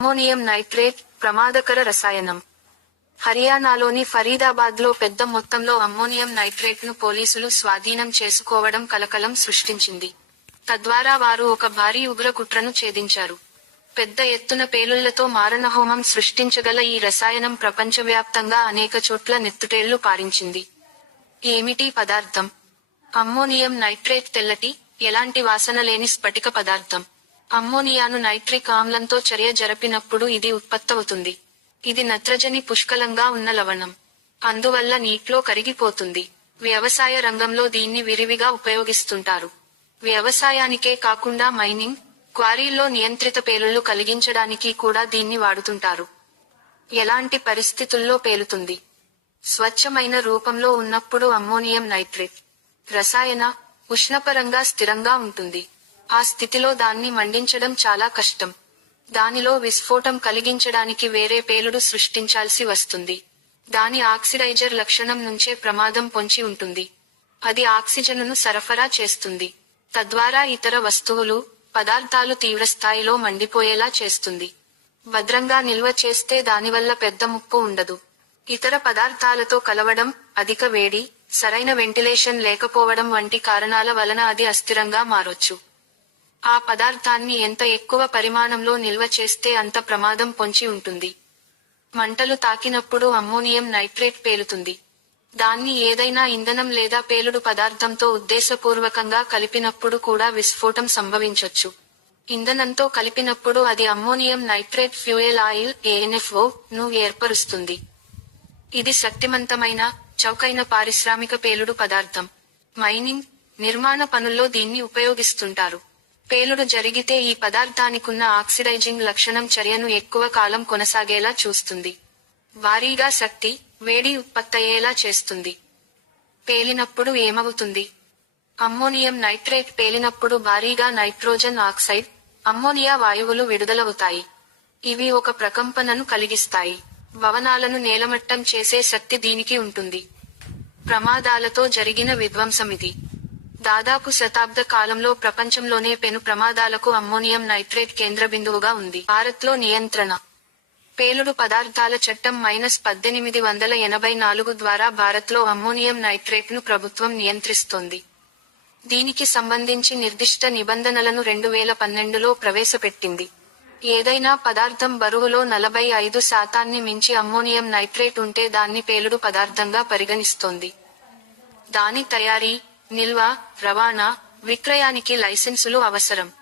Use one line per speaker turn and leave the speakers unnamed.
Ammonium nitrate ప్రమాదకర రసాయనం. హర్యానాలోని ఫరీదాబాద్లో పెద్ద మొత్తంలో అమ్మోనియం నైట్రేట్ను పోలీసులు స్వాధీనం చేసుకోవడం కలకలం సృష్టించింది. తద్వారా వారు ఒక భారీ ఉగ్రకుట్రను ఛేదించారు. పెద్ద ఎత్తున పేలుళ్ళతో మారణహోమం సృష్టించగల ఈ రసాయనం ప్రపంచవ్యాప్తంగా అనేక చోట్ల నెత్తుటేళ్ళు పారించింది. ఏమిటి పదార్థం? అమ్మోనియం నైట్రేట్ తెల్లటి ఎలాంటి వాసన లేని స్ఫటిక పదార్థం. అమ్మోనియాను నైట్రిక్ ఆమ్లంతో చర్య జరిపినప్పుడు ఇది ఉత్పత్తవుతుంది. ఇది నత్రజని పుష్కలంగా ఉన్న లవణం. అందువల్ల నీటిలో కరిగిపోతుంది. వ్యవసాయ రంగంలో దీన్ని విరివిగా ఉపయోగిస్తుంటారు. వ్యవసాయానికే కాకుండా మైనింగ్ క్వారీల్లో నియంత్రిత పేలుళ్ళు కలిగించడానికి కూడా దీన్ని వాడుతుంటారు. ఎలాంటి పరిస్థితుల్లో పేలుతుంది? స్వచ్ఛమైన రూపంలో ఉన్నప్పుడు అమ్మోనియం నైట్రేట్. రసాయన ఉష్ణపరంగా స్థిరంగా ఉంటుంది. ఆ స్థితిలో దాన్ని మండించడం చాలా కష్టం. దానిలో విస్ఫోటం కలిగించడానికి వేరే పేలుడు సృష్టించాల్సి వస్తుంది. దాని ఆక్సిడైజర్ లక్షణం నుంచే ప్రమాదం పొంచి ఉంటుంది. అది ఆక్సిజన్ను సరఫరా చేస్తుంది. తద్వారా ఇతర వస్తువులు పదార్థాలు తీవ్రస్థాయిలో మండిపోయేలా చేస్తుంది. భద్రంగా నిల్వ చేస్తే దానివల్ల పెద్ద ముప్పు ఉండదు. ఇతర పదార్థాలతో కలవడం అధిక వేడి సరైన వెంటిలేషన్ లేకపోవడం వంటి కారణాల వలన అది అస్థిరంగా మారొచ్చు. ఆ పదార్థాన్ని ఎంత ఎక్కువ పరిమాణంలో నిల్వ చేస్తే అంత ప్రమాదం పొంచి ఉంటుంది. మంటలు తాకినప్పుడు అమ్మోనియం నైట్రేట్ పేలుతుంది. దాన్ని ఏదైనా ఇంధనం లేదా పేలుడు పదార్థంతో ఉద్దేశపూర్వకంగా కలిపినప్పుడు కూడా విస్ఫోటం సంభవించొచ్చు. ఇంధనంతో కలిపినప్పుడు అది ammonium nitrate fuel oil ANFO ను ఏర్పరుస్తుంది. ఇది శక్తివంతమైన చౌకైన పారిశ్రామిక పేలుడు పదార్థం. మైనింగ్ నిర్మాణ పనుల్లో దీన్ని ఉపయోగిస్తుంటారు. పేలుడు జరిగితే ఈ పదార్థానికున్న ఆక్సిడైజింగ్ లక్షణం చర్యను ఎక్కువ కాలం కొనసాగేలా చూస్తుంది. భారీగా శక్తి వేడి ఉత్పత్తయ్యేలా చేస్తుంది. పేలినప్పుడు ఏమవుతుంది? అమ్మోనియం నైట్రేట్ పేలినప్పుడు భారీగా నైట్రోజన్ ఆక్సైడ్ అమ్మోనియా వాయువులు విడుదలవుతాయి. ఇవి ఒక ప్రకంపనను కలిగిస్తాయి. భవనాలను నేలమట్టం చేసే శక్తి దీనికి ఉంటుంది. ప్రమాదాలతో జరిగిన విధ్వంసమిది. దాదాపు శతాబ్ద కాలంలో ప్రపంచంలోనే పెను ప్రమాదాలకు అమ్మోనియం నైట్రేట్ కేంద్ర బిందువుగా ఉంది. భారత్లో నియంత్రణ. పేలుడు పదార్థాల చట్టం మైనస్ పద్దెనిమిది వందల ఎనభై నాలుగు ద్వారా భారత్లో అమ్మోనియం నైట్రేట్ను ప్రభుత్వం నియంత్రిస్తోంది. దీనికి సంబంధించి నిర్దిష్ట నిబంధనలను రెండు వేల పన్నెండులో ప్రవేశపెట్టింది. ఏదైనా పదార్థం బరువులో నలభై ఐదు శాతాన్ని మించి అమ్మోనియం నైట్రేట్ ఉంటే దాన్ని పేలుడు పదార్థంగా పరిగణిస్తోంది. దాని తయారీ నిల్వ రవాణా విక్రయానికి లైసెన్సులు అవసరం.